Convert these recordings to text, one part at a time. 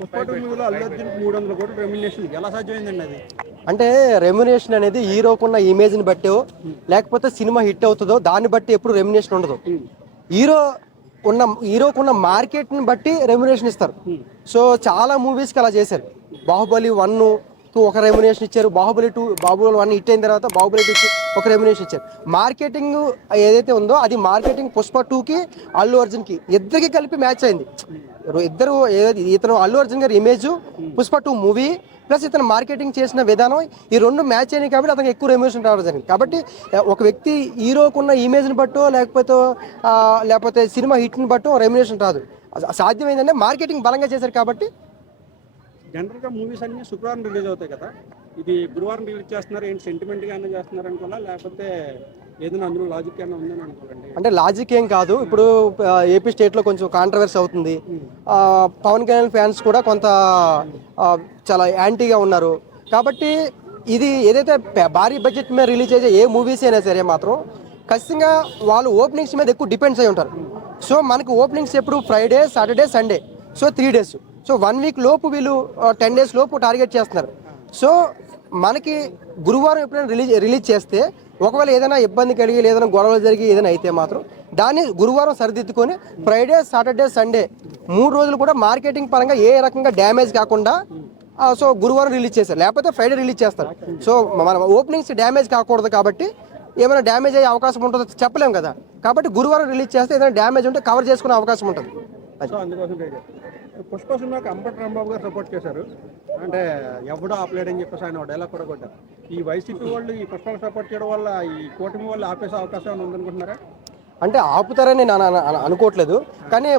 పుష్ప 2 మూవీలో అల్లు అర్జున్ 300 కోట్లు రెమ్యునరేషన్ ఎలా సాధ్యమైందండి అది? అంటే రెమ్యునేషన్ అనేది హీరోకున్న ఇమేజ్ని బట్టో లేకపోతే సినిమా హిట్ అవుతుందో దాన్ని బట్టి ఎప్పుడు రెమ్యునేషన్ ఉండదు. హీరో హీరోకున్న మార్కెట్ని బట్టి రెమ్యునేషన్ ఇస్తారు. సో చాలా మూవీస్కి అలా చేశారు. బాహుబలి 1 ఒక రెమ్యునేషన్ ఇచ్చారు, బాహుబలి 1 హిట్ అయిన తర్వాత బాహుబలి 2 ఒక రెమ్యునేషన్ ఇచ్చారు. మార్కెటింగ్ ఏదైతే ఉందో అది మార్కెటింగ్ పుష్ప 2కి అల్లు అర్జున్కి ఇద్దరికి కలిపి మ్యాచ్ అయింది. ఇద్దరు ఇతను అల్లు అర్జున్ గారి ఇమేజ్ పుష్ప 2 మూవీ ప్లస్ ఇతను మార్కెటింగ్ చేసిన విధానం ఈ రెండు మ్యాచ్ అయినాయి కాబట్టి అతనికి ఎక్కువ రెమ్యునేషన్ రావడం జరిగింది. కాబట్టి ఒక వ్యక్తి హీరోకున్న ఇమేజ్ని బట్టో లేకపోతే సినిమా హిట్ని బట్టో రెమ్యునేషన్ రాదు. సాధ్యమైందంటే మార్కెటింగ్ బలంగా చేశారు కాబట్టి. జనరల్గా మూవీస్ అన్ని శుక్రవారం రిలీజ్ అవుతాయి కదా, ఇది గురువారం రిలీజ్ చేస్తున్నారు. ఏంటి సెంటిమెంట్గా ఏమైనా చేస్తున్నారు అనుకోవాలా, లేకపోతే ఏదైనా అందులో లాజిక్ ఏమైనా ఉందని అనుకోండి? అంటే లాజిక్ ఏం కాదు. ఇప్పుడు ఏపీ స్టేట్లో కొంచెం కాంట్రవర్సీ అవుతుంది. పవన్ కళ్యాణ్ ఫ్యాన్స్ కూడా కొంత చాలా యాంటీగా ఉన్నారు. కాబట్టి ఇది ఏదైతే భారీ బడ్జెట్ మీద రిలీజ్ అయ్యే ఏ మూవీస్ అయినా సరే మాత్రం ఖచ్చితంగా వాళ్ళు ఓపెనింగ్స్ మీద ఎక్కువ డిపెండ్స్ అయి ఉంటారు. సో మనకి ఓపెనింగ్స్ ఎప్పుడు Friday, Saturday, Sunday, so 3 days. So 1 week లోపు వీళ్ళు 10 days లోపు టార్గెట్ చేస్తున్నారు. సో మనకి గురువారం ఎప్పుడైనా రిలీజ్ చేస్తే ఒకవేళ ఏదైనా ఇబ్బంది కలిగి ఏదైనా గొడవలు జరిగి ఏదైనా అయితే మాత్రం దాన్ని గురువారం సరిదిద్దుకొని ఫ్రైడే, సాటర్డే, సండే 3 రోజులు కూడా మార్కెటింగ్ పరంగా ఏ రకంగా డ్యామేజ్ కాకుండా సో గురువారం రిలీజ్ చేస్తారు, లేకపోతే ఫ్రైడే రిలీజ్ చేస్తారు. సో మన ఓపెనింగ్స్ డ్యామేజ్ కాకూడదు కాబట్టి ఏమైనా డ్యామేజ్ అయ్యే అవకాశం ఉంటుందో చెప్పలేము కదా. కాబట్టి గురువారం రిలీజ్ చేస్తే ఏదైనా డ్యామేజ్ ఉంటే కవర్ చేసుకునే అవకాశం ఉంటుంది. సో అందుకోసం పుష్ప సినిమాకి అంబటి రాంబాబు గారు సపోర్ట్ చేశారు. అంటే ఎవడో ఆపలేడని చెప్పేసి ఆయన డైలాగ్ కూడా కొట్టారు. ఈ వైసీపీ వాళ్ళు ఈ పుష్పకు సపోర్ట్ చేయడం వల్ల ఈ కూటమి వాళ్ళు ఆపేసే అవకాశం ఏమైనా ఉందనుకుంటున్నారా? అంటే ఆపుతారని నేను అనుకోవట్లేదు. కానీ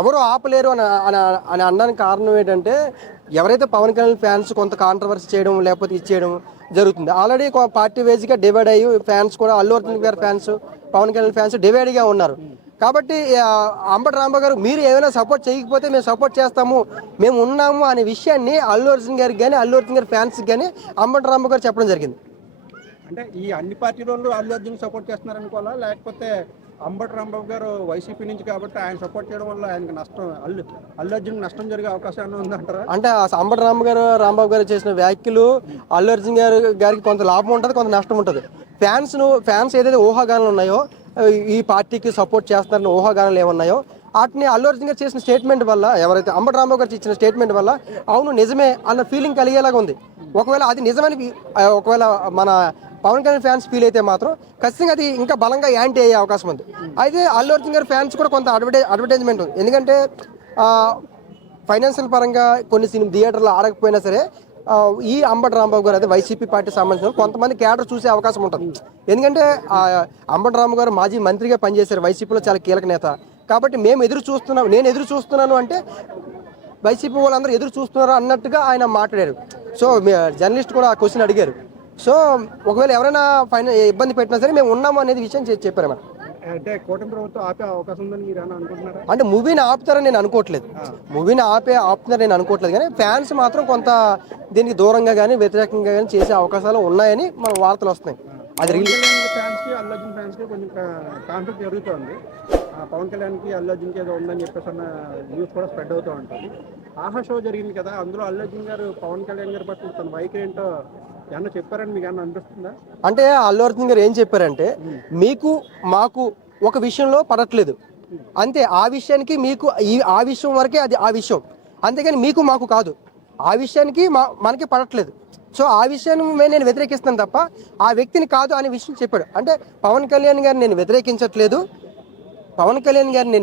ఎవరు ఆపలేరు అని అనడానికి కారణం ఏంటంటే ఎవరైతే పవన్ కళ్యాణ్ ఫ్యాన్స్ కొంత కాంట్రవర్సీ చేయడం లేకపోతే ఇచ్చేయడం జరుగుతుంది. ఆల్రెడీ పార్టీ వేజ్గా డివైడ్ అయ్యి ఫ్యాన్స్ కూడా అల్లు అర్జున్ గారి ఫ్యాన్స్, పవన్ కళ్యాణ్ ఫ్యాన్స్ డివైడ్గా ఉన్నారు. కాబట్టి అంబటి రాంబాబు గారు మీరు ఏమైనా సపోర్ట్ చేయకపోతే మేము సపోర్ట్ చేస్తాము, మేము ఉన్నాము అనే విషయాన్ని అల్లు అర్జున్ గారికి కానీ అల్లు అర్జున్ గారి ఫ్యాన్స్కి కానీ అంబటి రాంబాబు గారు చెప్పడం జరిగింది. అంటే ఈ అన్ని పార్టీ వాళ్ళు అల్లు అర్జున్ సపోర్ట్ చేస్తున్నారు అనుకోవాలా, లేకపోతే అంబటి రాంబాబు గారు వైసీపీ నుంచి కాబట్టి ఆయన సపోర్ట్ చేయడం వల్ల ఆయనకి నష్టం, అల్లు అర్జున్ నష్టం జరిగే అవకాశం ఏమైనా ఉందంటారా? అంటే అంబటి రాంబాబు గారు చేసిన వ్యాఖ్యలు అల్లు అర్జున్ గారికి కొంత లాభం ఉంటుంది, కొంత నష్టం ఉంటుంది. ఫ్యాన్స్ ఏదైతే ఊహాగానాలు ఉన్నాయో ఈ పార్టీకి సపోర్ట్ చేస్తున్నారని ఊహాగానాలు ఏమన్నాయో వాటిని అల్లు అర్జున్ గారు చేసిన స్టేట్మెంట్ వల్ల, ఎవరైతే అంబటి రాంబాబు గారు ఇచ్చిన స్టేట్మెంట్ వల్ల అవును నిజమే అన్న ఫీలింగ్ కలిగేలాగా ఉంది. ఒకవేళ అది నిజమని ఒకవేళ మన పవన్ కళ్యాణ్ ఫ్యాన్స్ ఫీల్ అయితే మాత్రం ఖచ్చితంగా అది ఇంకా బలంగా యాంటీ అయ్యే అవకాశం ఉంది. అయితే అల్లు అర్జున్ గారి ఫ్యాన్స్ కూడా కొంత అడ్వర్టైజ్మెంట్ ఉంది. ఎందుకంటే ఫైనాన్షియల్ పరంగా కొన్ని సినిమా థియేటర్లు ఆడకపోయినా సరే ఈ అంబటి రాంబాబు గారు అదే వైసీపీ పార్టీ సంబంధించిన కొంతమంది క్యాడర్ చూసే అవకాశం ఉంటుంది. ఎందుకంటే అంబటి రాంబాబు గారు మాజీ మంత్రిగా పనిచేశారు, వైసీపీలో చాలా కీలక నేత. కాబట్టి నేను ఎదురు చూస్తున్నాను అంటే వైసీపీ వాళ్ళందరూ ఎదురు చూస్తున్నారు అన్నట్టుగా ఆయన మాట్లాడారు. సో జర్నలిస్ట్ కూడా ఆ క్వశ్చన్ అడిగారు. సో ఒకవేళ ఎవరైనా ఇబ్బంది పెట్టినా సరే మేము ఉన్నాము అనేది విషయం చెప్పారు మేడం. అంటే కూటమి ప్రభుత్వం ఆపే అవకాశం ఉందని మీరు అనుకుంటున్నారా? అంటే మూవీని ఆపుతారని నేను అనుకోవట్లేదు, ఆపుతారని నేను అనుకోవట్లేదు. కానీ ఫ్యాన్స్ మాత్రం కొంత దీనికి దూరంగా కానీ వ్యతిరేకంగా కానీ చేసే అవకాశాలు ఉన్నాయని మన వార్తలు వస్తున్నాయి. అది ఫ్యాన్స్కి అల్లు అర్జున్ ఫ్యాన్స్కి కొంచెం కాన్ఫ్లిక్ట్ జరుగుతుంది. పవన్ కళ్యాణ్కి అల్లు అర్జున్కి ఏదో ఉందని చెప్పేసి అన్న న్యూస్ కూడా స్ప్రెడ్ అవుతూ ఉంటుంది. ఆహా షో జరిగింది కదా, అందులో అల్లు అర్జున్ గారు పవన్ కళ్యాణ్ గారి పట్ల తన వైఖరి ఏంటో ఏమన్నా చెప్పారని మీకు ఏమన్నా అనిపిస్తుందా? అంటే అల్లు అర్జున్ గారు ఏం చెప్పారంటే మీకు మాకు ఒక విషయంలో పడట్లేదు అంతే, ఆ విషయానికి మీకు ఆ విషయం వరకే అది ఆ విషయం, అంతేగాని మీకు మాకు కాదు, ఆ విషయానికి మనకి పడట్లేదు. సో ఆ విషయాన్ని నేను వ్యతిరేకిస్తాను తప్ప ఆ వ్యక్తిని కాదు అనే విషయం చెప్పాడు. అంటే పవన్ కళ్యాణ్ గారిని నేను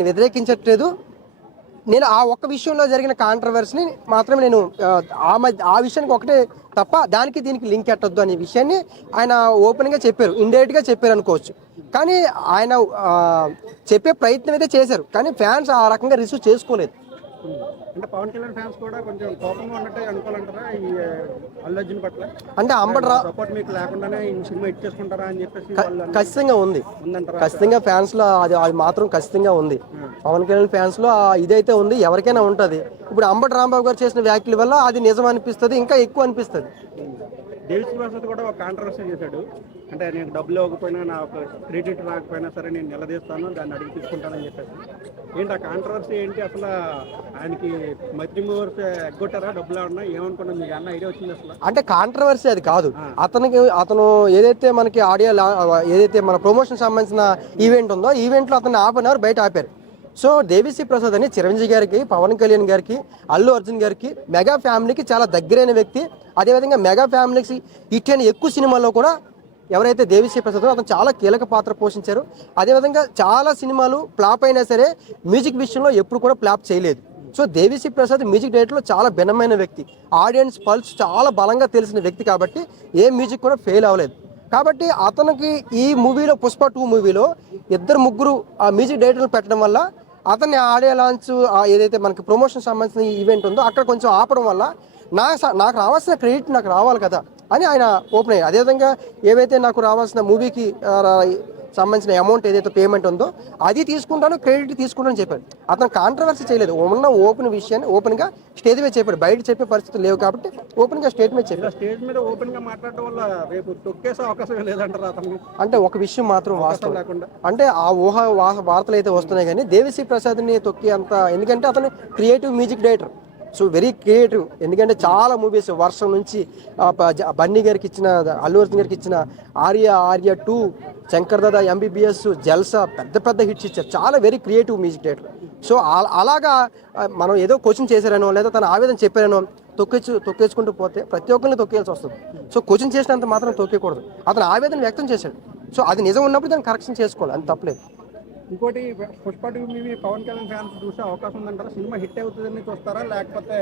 వ్యతిరేకించట్లేదు, నేను ఆ ఒక్క విషయంలో జరిగిన కాంట్రవర్సీని మాత్రమే నేను ఆ విషయానికి ఒకటే తప్ప దానికి దీనికి లింక్ ఎట్టొద్దు అనే విషయాన్ని ఆయన ఓపెన్గా చెప్పారు, ఇండైరెక్ట్గా చెప్పారు అనుకోవచ్చు. కానీ ఆయన చెప్పే ప్రయత్నం అయితే చేశారు, కానీ ఫ్యాన్స్ ఆ రకంగా రిసీవ్ చేసుకోలేదు. అంటే పవన్ కళ్యాణ్ ఫ్యాన్స్ కూడా కొంచెం కోపంగా ఉన్నట్టే అనుకోవాలంటారా ఈ అల్లు అర్జున్ పట్ల? అంటే సపోర్ట్ మీకు లేకుండానే ఈ సినిమా ఇచ్చేసుకుంటారా అని చెప్పేసి ఖచ్చితంగా ఉంది, ఖచ్చితంగా ఫ్యాన్స్ లో అది మాత్రం ఖచ్చితంగా ఉంది. పవన్ కళ్యాణ్ ఫ్యాన్స్ లో ఇదైతే ఉంది, ఎవరికైనా ఉంటది. ఇప్పుడు అంబటి రాంబాబు గారు చేసిన వ్యాఖ్యల వల్ల అది నిజం అనిపిస్తుంది, ఇంకా ఎక్కువ అనిపిస్తుంది. దేవిశ్రీ ప్రసాద్ కూడా ఒక కాంట్రవర్సీ చేశాడు. అంటే నేను డబ్బులు ఇవ్వకపోయినా నా ఒక క్రెడిట్ రాకపోయినా సరే నేను నిలదీస్తాను, దాన్ని అడిగి తీసుకుంటానని చెప్పేసి. ఏంటి ఆ కాంట్రవర్సీ ఏంటి అసలు? ఆయనకి మైత్రి మూవర్స్ ఎగ్గొట్టారా డబ్బులు ఏమన్నా? ఏమనుకున్నా మీకు అన్న ఐడియా వచ్చింది అసలు? అంటే కాంట్రవర్సీ అది కాదు. అతను ఏదైతే మనకి ఆడియో ఏదైతే మన ప్రమోషన్ సంబంధించిన ఈవెంట్ ఉందో ఈవెంట్లో అతను ఆపన్నారు, బయట ఆపారు. సో దేవిశ్రీ ప్రసాద్ అని చిరంజీవి గారికి, పవన్ కళ్యాణ్ గారికి, అల్లు అర్జున్ గారికి, మెగా ఫ్యామిలీకి చాలా దగ్గరైన వ్యక్తి. అదేవిధంగా మెగా ఫ్యామిలీకి హిట్ అయిన ఎక్కువ సినిమాల్లో కూడా ఎవరైతే దేవిశ్రీ ప్రసాద్ అతను చాలా కీలక పాత్ర పోషించారు. అదేవిధంగా చాలా సినిమాలు ఫ్లాప్ అయినా సరే మ్యూజిక్ విషయంలో ఎప్పుడు కూడా ఫ్లాప్ చేయలేదు. సో దేవిశ్రీ ప్రసాద్ మ్యూజిక్ డైరెక్టర్లో చాలా భిన్నమైన వ్యక్తి, ఆడియన్స్ పల్స్ చాలా బలంగా తెలిసిన వ్యక్తి కాబట్టి ఏ మ్యూజిక్ కూడా ఫెయిల్ అవ్వలేదు. కాబట్టి అతనికి ఈ మూవీలో పుష్ప 2 మూవీలో 2-3 ఆ మ్యూజిక్ డైరెక్టర్లు పెట్టడం వల్ల అతన్ని ఆడియో లాంచ్ ఏదైతే మనకి ప్రమోషన్ సంబంధించిన ఈవెంట్ ఉందో అక్కడ కొంచెం ఆపడం వల్ల నాకు రావాల్సిన క్రెడిట్ నాకు రావాలి కదా అని ఆయన ఓపెన్ అయ్యారు. అదేవిధంగా ఏవైతే నాకు రావాల్సిన మూవీకి సంబంధించిన అమౌంట్ ఏదైతే పేమెంట్ ఉందో అది తీసుకుంటాను, క్రెడిట్ తీసుకుంటాను చెప్పాడు. అతను కాంట్రవర్సీ చేయలేదు, ఉన్న ఓపెన్ విషయాన్ని ఓపెన్గా స్టేజ్ మీద చెప్పాడు. బయట చెప్పే పరిస్థితులు లేవు కాబట్టి ఓపెన్గా స్టేజ్ మీద చెప్పాడు. స్టేజ్ మీద ఓపెన్గా మాట్లాడడం వల్ల రేపు తొక్కేసే అవకాశం లేదంటారా అతను? అంటే ఒక విషయం మాత్రం వాస్తవం లేకుండా అంటే ఆ వార్తలు అయితే వస్తున్నాయి కానీ దేవిశ్రీ ప్రసాద్ని తొక్కి అంత, ఎందుకంటే అతను creative music director. So very creative. ఎందుకంటే చాలా మూవీస్ వర్షం నుంచి బన్నీ గారికి ఇచ్చిన, అల్లు అర్జున్ గారికి ఇచ్చిన ఆర్య 2, శంకర్ దాదా, MBBS, జల్సా పెద్ద హిట్స్ ఇచ్చారు. చాలా very creative music director. So అలాగా మనం ఏదో క్వశ్చన్ చేశారనో లేదా తన ఆవేదన చెప్పారనో తొక్కేసుకుంటూ పోతే ప్రతి ఒక్కరిని తొక్కేయాల్సి వస్తుంది. సో క్వశ్చన్ చేసినంత మాత్రం తొక్కేయకూడదు. అతను ఆవేదన వ్యక్తం చేశాడు. సో అది నిజం ఉన్నప్పుడు దాన్ని కరెక్షన్ చేసుకోవాలి, అది తప్పలేదు. ఇంకోటి పుష్ప 2 మూవీ పవన్ కళ్యాణ్ ఫ్యాన్స్ చూసే అవకాశం ఉందంటారా? సినిమా హిట్ అవుతుందని చూస్తారా, లేకపోతే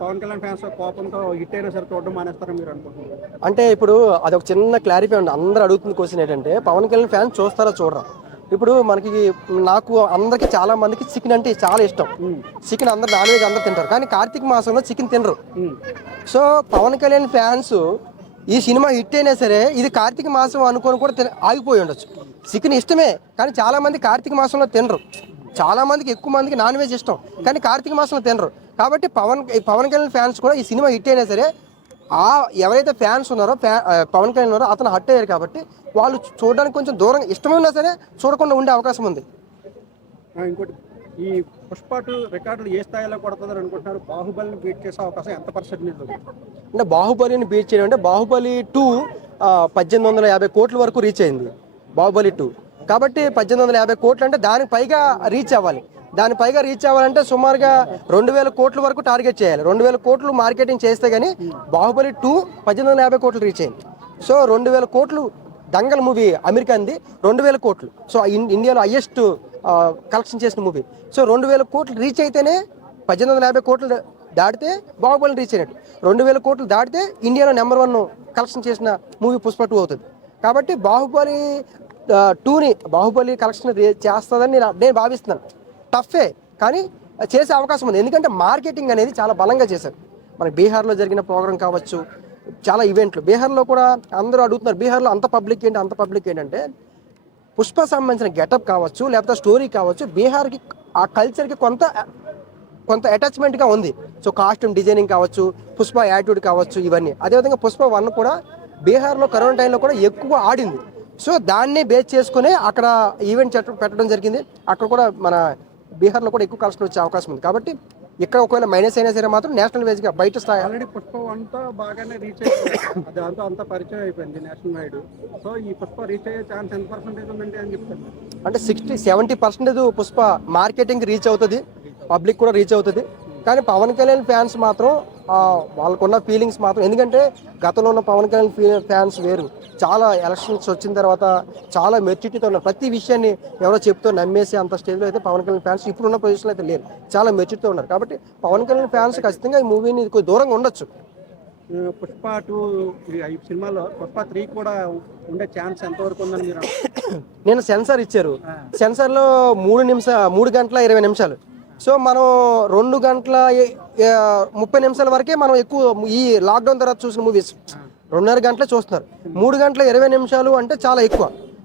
పవన్ కళ్యాణ్ ఫ్యాన్స్ కోపంతో హిట్ అయినా సరే చూడడం మానేస్తారా మీరు అనుకుంటున్నారు? అంటే ఇప్పుడు అది ఒక చిన్న క్లారిఫై ఉంది. అందరూ అడుగుతున్న క్వశ్చన్ ఏంటంటే పవన్ కళ్యాణ్ ఫ్యాన్స్ చూస్తారా చూడరా? ఇప్పుడు నాకు అందరికి చాలా మందికి చికెన్ అంటే చాలా ఇష్టం. చికెన్ అందరు నాన్ వెజ్ అందరు తింటారు, కానీ కార్తీక మాసంలో చికెన్ తినరు. సో పవన్ కళ్యాణ్ ఫ్యాన్స్ ఈ సినిమా హిట్ అయినా సరే ఇది కార్తీక మాసం అనుకొని కూడా ఆగిపోయి ఉండొచ్చు. చికెన్ ఇష్టమే కానీ చాలా మంది కార్తీక మాసంలో తినరు. చాలా మందికి, ఎక్కువ మందికి నాన్ వెజ్ ఇష్టం కానీ కార్తీక మాసంలో తినరు. కాబట్టి పవన్ కళ్యాణ్ ఫ్యాన్స్ కూడా ఈ సినిమా హిట్ అయినా సరే ఎవరైతే ఫ్యాన్స్ ఉన్నారో పవన్ కళ్యాణ్ ఉన్నారో అతను హట్ అయ్యారు కాబట్టి వాళ్ళు చూడడానికి కొంచెం దూరంగా, ఇష్టమైనా సరే చూడకుండా ఉండే అవకాశం ఉంది. ఇంకోటి ఈ పుష్ప 2 రికార్డులు ఏ స్థాయిలో కొడుతుందని అనుకుంటున్నారు? బాహుబలిని బీట్ చేసే అవకాశం ఎంత పర్సెంటేజ్ ఉంది? అంటే బాహుబలిని బీట్ చేయడం అంటే బాహుబలి 2 1850 కోట్ల వరకు రీచ్ అయింది బాహుబలి 2. కాబట్టి 1850 కోట్లు అంటే దానికి పైగా రీచ్ అవ్వాలి. దాని పైగా రీచ్ అవ్వాలంటే సుమారుగా 2000 కోట్ల వరకు టార్గెట్ చేయాలి. 2000 కోట్లు మార్కెటింగ్ చేస్తే కానీ బాహుబలి 2 1850 కోట్లు రీచ్ అయింది. సో 2000 కోట్లు దంగల్ మూవీ అమెరికాది 2000 కోట్లు. సో ఇండియాలో హైయెస్ట్ కలెక్షన్ చేసిన మూవీ. సో 2000 కోట్లు రీచ్ అయితేనే 1850 కోట్లు దాటితే బాహుబలి రీచ్ అయినట్టు. 2000 కోట్లు దాటితే ఇండియాలో నెంబర్ 1 కలెక్షన్ చేసిన మూవీ పుష్ప 2 అవుతుంది. కాబట్టి బాహుబలి 2ని బాహుబలి కలెక్షన్ చేస్తుందని నేను భావిస్తున్నాను. టఫే కానీ చేసే అవకాశం ఉంది. ఎందుకంటే మార్కెటింగ్ అనేది చాలా బలంగా చేశారు. మనకి బీహార్లో జరిగిన ప్రోగ్రాం కావచ్చు, చాలా ఈవెంట్లు బీహార్లో కూడా అందరూ అడుగుతున్నారు. బీహార్లో అంత పబ్లిక్ ఏంటంటే పుష్ప సంబంధించిన గెటప్ కావచ్చు, లేకపోతే స్టోరీ కావచ్చు, బీహార్కి ఆ కల్చర్కి కొంత అటాచ్మెంట్గా ఉంది. సో కాస్ట్యూమ్ డిజైనింగ్ కావచ్చు, పుష్ప యాటిట్యూడ్ కావచ్చు, ఇవన్నీ. అదేవిధంగా పుష్ప 1 కూడా బీహార్లో కరోనా టైంలో కూడా ఎక్కువ ఆడింది. సో దాన్ని బేస్ చేసుకుని అక్కడ ఈవెంట్ పెట్టడం జరిగింది. అక్కడ కూడా మన బీహార్లో కూడా ఎక్కువ కలెక్షన్ వచ్చే అవకాశం ఉంది. కాబట్టి ఇక్కడ ఒకవేళ మైనస్ అయినా సరే మాత్రం నేషనల్ వైజ్గా బయట స్థాయి ఆల్రెడీ పుష్ప 1తో బాగానే రీచ్ అయిపోయింది, దాంతో అంత పరిచయం అయిపోయింది నేషనల్ వైడ్. సో ఈ పుష్ప రీచ్ అయ్యే ఛాన్స్ ఎంత పర్సెంటేజ్ ఉందండి అని చెప్తాను? అంటే 60-70% పుష్ప మార్కెటింగ్ రీచ్ అవుతుంది, పబ్లిక్ కూడా రీచ్ అవుతుంది. కానీ పవన్ కళ్యాణ్ ఫ్యాన్స్ మాత్రం వాళ్ళకున్న ఫీలింగ్స్ మాత్రం, ఎందుకంటే గతంలో ఉన్న పవన్ కళ్యాణ్ ఫ్యాన్స్ వేరు. చాలా ఎలక్షన్స్ వచ్చిన తర్వాత చాలా మెచ్యూరిటీతో ఉన్నారు. ప్రతి విషయాన్ని ఎవరో చెప్తూ నమ్మేసి అంత స్టేజ్లో అయితే పవన్ కళ్యాణ్ ఫ్యాన్స్ ఇప్పుడున్న పొజిషన్లో అయితే లేరు, చాలా మెచ్యూరిటీతో ఉన్నారు. కాబట్టి పవన్ కళ్యాణ్ ఫ్యాన్స్ ఖచ్చితంగా ఈ మూవీని కొద్ది దూరంగా ఉండొచ్చు. పుష్ప 2 ఈ సినిమాలో పుష్ప 3 కూడా ఉండే ఛాన్స్ ఎంతవరకు ఉందని మీరు? నేను సెన్సార్ ఇచ్చారు, సెన్సార్లో 3 గంటల 20 నిమిషాలు. సో మనం 2 గంటల 30 నిమిషాల వరకే మనం ఎక్కువ ఈ లాక్డౌన్ తర్వాత చూసిన మూవీస్ 2.5 గంటలే చూస్తున్నారు. 3 గంటల 20 నిమిషాలు అంటే చాలా ఎక్కువ.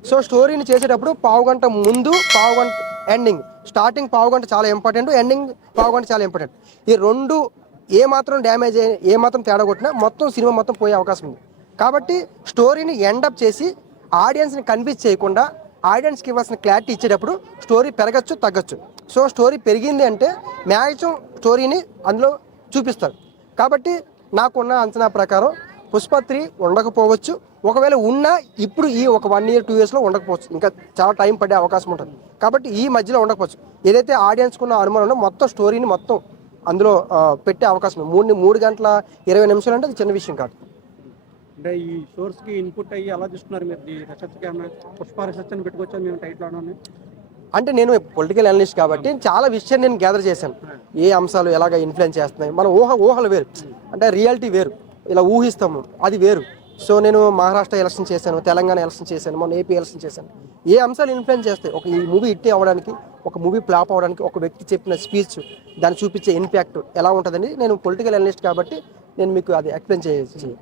సో స్టోరీని చేసేటప్పుడు పావు గంట ముందు, పావు గంట ఎండింగ్, స్టార్టింగ్ పావు గంట చాలా ఇంపార్టెంట్, ఎండింగ్ పావు గంట చాలా ఇంపార్టెంట్. ఈ 2 ఏ మాత్రం డ్యామేజ్ అయ్యి ఏ మాత్రం తేడా కొట్టినా మొత్తం సినిమా మొత్తం పోయే అవకాశం ఉంది. కాబట్టి స్టోరీని ఎండప్ చేసి ఆడియన్స్ని కన్విన్స్ చేయకుండా ఆడియన్స్కి ఇవ్వాల్సిన క్లారిటీ ఇచ్చేటప్పుడు స్టోరీ పెరగచ్చు తగ్గచ్చు. సో స్టోరీ పెరిగింది అంటే మ్యాక్సిమం స్టోరీని అందులో చూపిస్తారు. కాబట్టి నాకున్న అంచనా ప్రకారం పుష్ప 3 ఉండకపోవచ్చు. ఒకవేళ ఉన్నా ఇప్పుడు ఈ ఒక 1 year 2 yearsలో ఉండకపోవచ్చు. ఇంకా చాలా టైం పడే అవకాశం ఉంటుంది. కాబట్టి ఈ మధ్యలో ఉండకపోవచ్చు. ఏదైతే ఆడియన్స్కి ఉన్న అనుమానం ఉందో మొత్తం స్టోరీని మొత్తం అందులో పెట్టే అవకాశం ఉంది. 3 గంటల 20 నిమిషాలు అంటే అది చిన్న విషయం కాదు. అంటే ఈ సోర్స్కి ఇన్పుట్ అయ్యి ఎలా చూస్తున్నారు మీరు? ఈ రీసెర్చ్కి ఏమన్నా పుష్ప రీసెర్చ్ అని పెట్టుకొచ్చాను మేము టైటిల్లోనే. అంటే నేను పొలిటికల్ అనలిస్ట్ కాబట్టి చాలా విషయం నేను గ్యాదర్ చేశాను. ఏ అంశాలు ఎలాగ ఇన్ఫ్లుయెన్స్ చేస్తున్నాయి, మన ఊహలు వేరు, అంటే రియాలిటీ వేరు, ఇలా ఊహిస్తాము అది వేరు. సో నేను మహారాష్ట్ర ఎలక్షన్ చేశాను, తెలంగాణ ఎలక్షన్ చేశాను, మొన్న ఏపీ ఎలక్షన్ చేశాను. ఏ అంశాలు ఇన్ఫ్లుయెన్స్ చేస్తాయి ఒక ఈ మూవీ హిట్ అవ్వడానికి, ఒక మూవీ ఫ్లాప్ అవ్వడానికి, ఒక వ్యక్తి చెప్పిన స్పీచ్ దాన్ని చూపించే ఇంపాక్ట్ ఎలా ఉంటుందని నేను పొలిటికల్ అనలిస్ట్ కాబట్టి నేను మీకు అది ఎక్స్ప్లెయిన్ చేయాలి.